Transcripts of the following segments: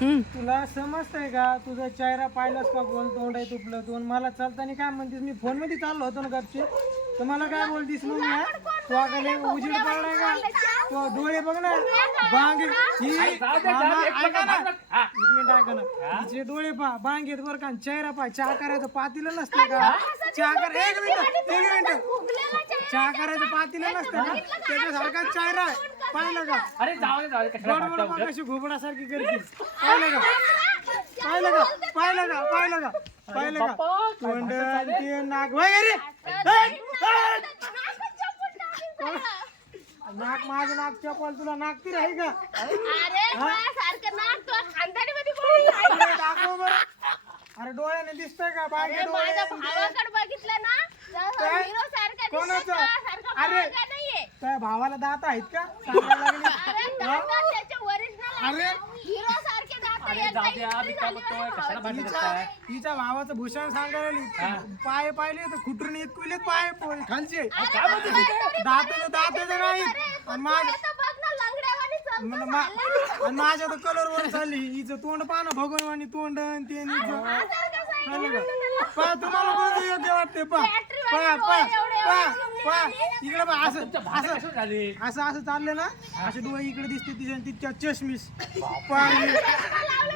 तुला समजतंय का? तुझा चेहरा पाहिलास का? गोल तोंड आहे, तुपलं तोंड. मला चालताना काय म्हणतीस? मी फोन मध्ये चाललो होतो ना गपचे, तर मला काय बोलतीस मग? तू अगले उजीड पडलाय का? तो डोळे बघ ना, बांग ही ऐका ना, एक मिनिट ऐका ना. तिचे डोळे पा बांग येत बरं का, चेहरा पा. चहा करायचं पातीला नसतं का? चहा कर, एक मिनिट चहा करायचं पातीला नसतं का? त्याच्यासारखा चेहरा आहे, पाहिलं का? अरे जाऊ दे बरोबर कशी घोबडासारखी करतीस, पाहिलं का? पाहिलं का? पाहिलं का? पाहिलं का? पाहिलं का? तोंड ते नाक वगैरे, नाक माझं नाक चपल, तुला नाक ती आहे का? दाखव बरं. अरे डोळ्याने दिसतंय का? बागे डोळे बघितलं ना, कोणाचं? अरे त्या भावाला दात आहेत का? सांगायला लागली. अरे तिच्या भावाचं भूषण सांगायला लागली. पाय पाहिले तर खुटरून इतकुलेत पाय खालचे, दात नाहीत. आणि माझ्या तर कलर वर चालली. हिचं तोंड पाहा भगवान तोंड ते पा. तुम्हाला कोणतं योग्य वाटते? पा पा पा पा पा इकडे पा. असं असं चाललं ना, असे डोळे इकडे दिसते तिच्या तिच्या चष्मीस.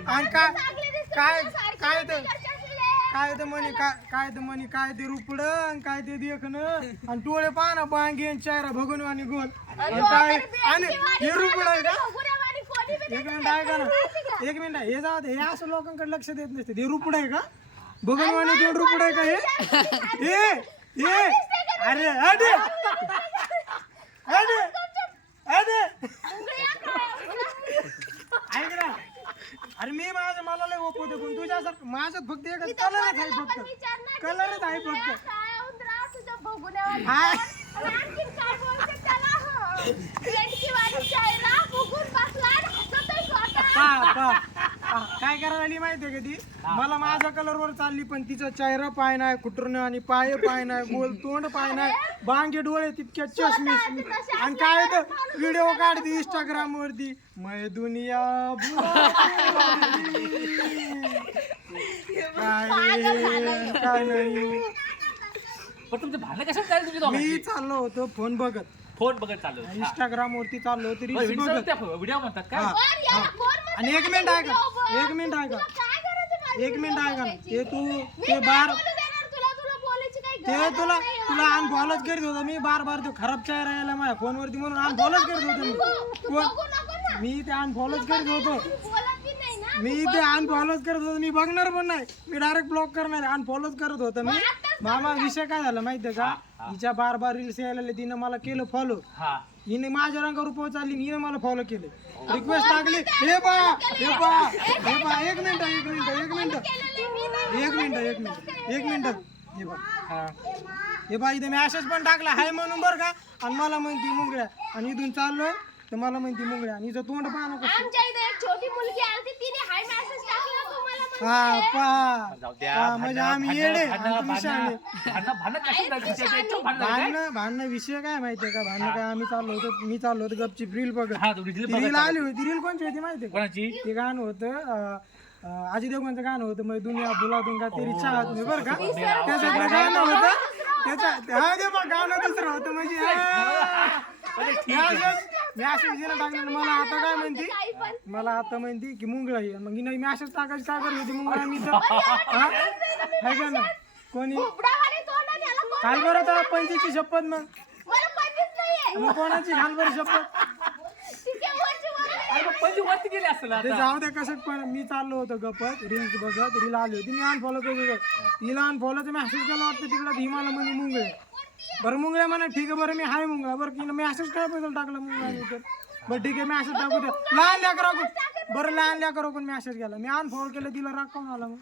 आणि काय काय काय तर काय तर म्हणे काय तर म्हणे काय ते रुपड काय ते देखणं. आणि डोळे पाहा ना, बांगे चेहरा भगवान गोल. आणि काय आणि हे रुपड आहे का? एक मिनिट ऐका ना, एक मिनिट. हे जाऊ दे, हे असं लोकांकडे लक्ष देत नसते. हे रुपड आहे का? भगवान दोन रुपड आहे का? हे अरे अरे अरे अरे ऐक ना. अरे मी मला लय ओपवते पण तुझ्यासारखं माझ्यात फक्त एकच कलरच आहे, फक्त कलरच आहे फक्त. काय करायला लागली माहितीये का ती? मला माझ्या कलर वर चालली, पण तिचा चेहरा पाय नाही, कुटरणं आणि पाय नाही, गोल तोंड पाय नाही, बांगे डोळे तितक्या चष्मीस. आणि काय तर व्हिडिओ काढते इंस्टाग्राम वरती, मैं दुनिया काय नाही. मी चाललो होतो फोन बघत चालू इंस्टाग्राम वरती चाललो होतो, रील्स बघत. व्हिडिओ म्हणतात का? आणि एक मिनिट ऐका ना. ते बार ते तुला अनफॉलोच करीत होता मी. बार तो खराब चेहरा यायला माझ्या फोनवरती म्हणून अनफॉलोच करीत होतो मी ते अनफॉलोच करीत होतो. मी बघणार पण नाही. मी डायरेक्ट ब्लॉक करणार. अनफॉलोच करत होतो मी. मामा विषय काय झाला माहितीये का? हिच्या बार रील्स यायला तिनं मला केलं फॉलो. हिने माझ्या रंगावर रुपये चालली, हिने मला फॉलो केले, रिक्वेस्ट टाकली. हे पा एक मिनिट हे बा इथे मॅसेज पण टाकला हाय म्हणून बरं का. आणि मला म्हणती मुंगळ्या, आणि इथून चाललो तर मला म्हणती मुंगळ्या. आणि हिचं तोंड पहा ना कसं. म्हणजे आम्ही येडे भांडणं विषय काय माहितीये का? भांडणं काय, मी चाललो होतो गपची रील बघत. रील आली होती. रील कोणची होती माहितीये? ते गाणं होतं अजय देवगणचं गाणं होतं, मग दुनिया भुला दूंगा तेरी चाहत में, बरं का? त्याच्यातलं गाणं होतं. गाणं दुसरं होतं. म्हणजे टाकलं. मला आता म्हणती की मुंगळा ये. मग हिनं मॅसेज टाकायची काय करत होती मुंगळा? मी तर ना कोणी काय बरं तर पंचीची शपथ. मग कोणाची घाल बरं शपथ? ते जाऊ द्या कसं. पण मी चाललो होतो गपत रील्स बघत. रील आली होती, मी अनफॉलो करत होतो. हिला अनफॉलोचा मेसेज केला वाटतं तिकडं. ही मला म्हणजे मुंगळे. बरं मुंगळ्या म्हणा ठीक आहे, बरं मी हाय मुंगळा. बरं की मेसेज काय बद्दल टाकला मुंगळा? बरं ठीक आहे मेसेज टाकू द्या. लहान लेकरा पण मेसेज केला. मी अनफॉलो केलं, तिला राग कोण आला मग?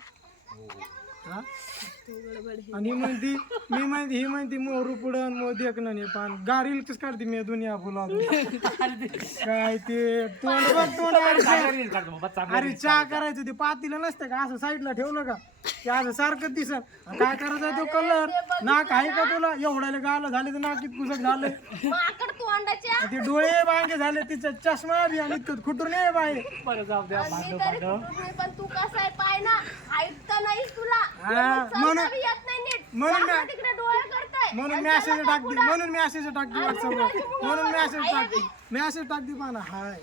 आणि ही म्हणती मोरू पुढं मो देखणं नाही. पान गारील कस काढते मी दुनिया फुला काय ते तोंड बघ तोंड. अरे चहा करायचं ते पातीला नसतं का? असं साईडला ठेवलं का ते असं सारखं दिसत. काय करायचं तो कलर नाक आहे का तुला एवढ्याला गाल झाले तर नाक पुसक झाले ते डोळे बांगे झाले तिचा चष्मा बी आणि इतकं खुटून आहे बाई. बरं जाऊ द्या भांडण भांडण. पण तू कसं आहे पाय ना हाईट तर नाही तुला हा, म्हणून येत नाही नीट म्हणून जागा तिकडे डोळे करताय म्हणून मेसेज टाकते म्हणून मेसेज टाकते व्हॉट्सअपवर म्हणून मेसेज टाकते पाना हाय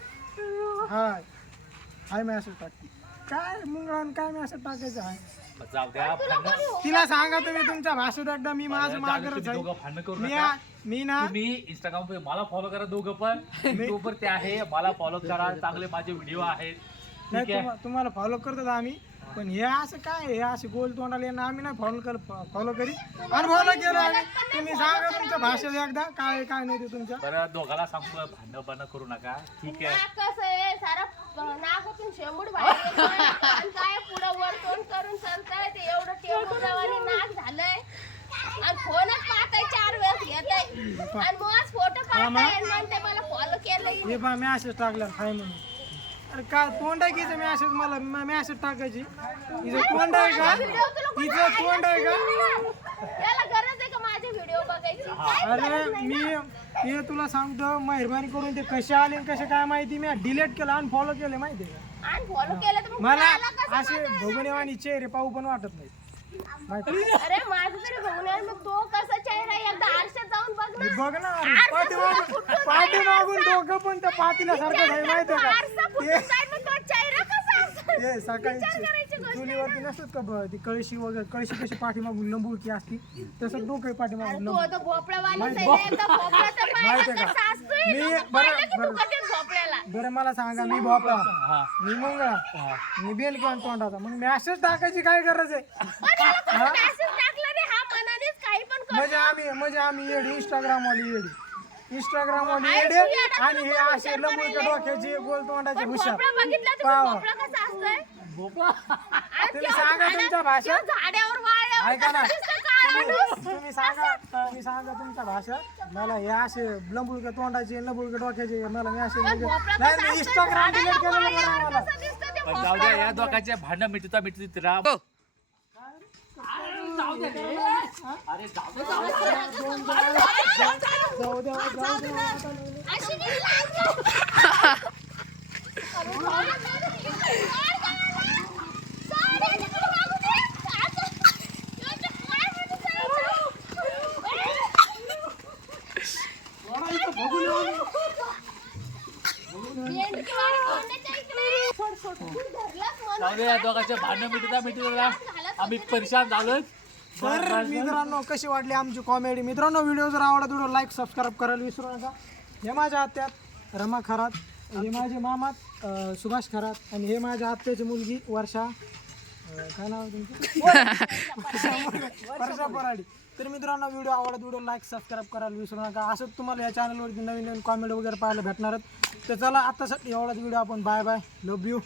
हाय हाय मेसेज टाकते. काय मुंगळान काय मेसेज टाकायचं आहे. जाऊ द्या भांडण. तिला सांगा तुम्ही तुमच्या भाषेत एकदा मी माझं मागरच तुम्ही दोघं भांडण करू आहे नका. मी ना तुम्ही इंस्टाग्राम पे मला फॉलो करा दोघं पण यूट्यूबवर ते आहे मला फॉलो करा चांगले माझे व्हिडिओ आहेत नाही ठीक आहे. तुम्हाला फॉलो करतात आम्ही पण हे असं काय हे असे गोल तोंडाला येणं आम्ही नाही फॉलो करी अनुभवलं केलं आम्ही. तुम्ही सांगा तुमच्या भाषेत एकदा काय काय नाही ते तुमच्या. बरं दोघाला सांगतो भांडण बंद करू नका ठीक आहे. नाक कसं आहे सारा नाकातून शेंबूड बाहेर येतोय. आणि काय पुढं वर तोंड करून चालताय ते एवढं टेबल नाक झालंय आणि फोनच पाहताय 4 वेळेस घेताय आणि मग फोटो पाहताय आणि म्हणते मला फॉलो केलं. हे पहा मॅसेज टाकला हाय म्हणून. अरे काय तोंड आहे की हिचं मॅसेज मला मॅसेज टाकायची हिचं तोंड आहे का हिचं तोंड आहे का. याला गरज आहे का माझे व्हिडिओ बघायची अरे मी हे तुला सांगतो मेहरबानी करून ते कसे आले आणि कसे काय माहिती मी डिलीट केलं आणि फॉलो केलं माहिती आहे का. आणि फॉलो केलं तर मग मला मला कसं असे भगुनेवाणी चेहरे पाहू पण वाटत नाही माहिती. अरे माझं तरी बघून आहे, मग तो कसा चेहरा आहे, एकदा आरशात जाऊन बघ ना. बघ ना पाठीमागून डोकं पण त्या पातीला सारखं आहे माहिती आहे आरसा का. फुटून जाईल, मग तो चेहरा कसा असेल? ते सकाळी विचार करायची गोष्ट चुलीवरती नसतात का ती कळशी वगैरे कळशी कशी पाठीमागून लंबुळकी असती तसं डोकं अरे पाठीमागून तू लंबू. आता भोपळावालीच आहे ना, एकदा भोपळा तर पाहिला माहिती आहे का? कसा असतोय, मी लोकं बरं- पाहिलं की तू बरं. कधीच भोपळ्याला. बरं मला सांगा मी भोपळा हा मी मुंगळा मी बेलकॉन तोंडाचा मग मॅसेज टाकायची काय गरज आहे. पण याला कसं message टाकला रे, हा मनानेच काही पण करतो. म्हणजे आम्ही येडी इंस्टाग्राम वाली येडी आहे येडे तू येडा, आणि हे तू असे लंबूच्या डोक्याचे गोल तोंडाचे पण हुशार. भोपळा बघितला तुम्ही, पावा. भोपळा कसा असतोय? भोपळा आणि तुम्ही त्यो सांगा झाडा- तुमच्या भाषेत. त्यो झाडावर वाळल्यावर ऐका ना कसं दिसतं काळं? तुम्ही सांगा तुमच्या भाषेत मला हे असे लंबुळक्या तोंडाचे लंबुळक्या डोक्याचे मला मी असे पण भोपळा नाही कसा मी असतोय? इंस्टाग्राम डिलीट झाडाला केलेलं बरं वाळल्यावर मला. कसं दिसतं ते पण जाऊ द्या या दोघांचे भांडण मिटता राम अरे जाऊ दे जाऊ दे अशी मी लाज जाऊ दे या दोघांचे भांडण मिटता राम आम्ही परेशान झालोय. तर मित्रांनो कशी वाटली आमची कॉमेडी. मित्रांनो व्हिडिओ जर आवडला व्हिडिओ लाईक सबस्क्राईब करायला विसरू नका. हे माझ्या आत्यात रमा खरात, हे माझे मामात सुभाष खरात आणि हे माझ्या आत्याची मुलगी वर्षा काय नाव आहे तुमचं वर्षा पराडी. तर मित्रांनो व्हिडिओ आवडला व्हिडिओ लाईक सबस्क्राईब करायला विसरू नका. असंच तुम्हाला या चॅनलवरती नवीन नवीन कॉमेडी वगैरे पाहायला भेटणार आहेत. तर चला आत्तासाठी एवढाच व्हिडिओ आपण बाय बाय लव्ह यू.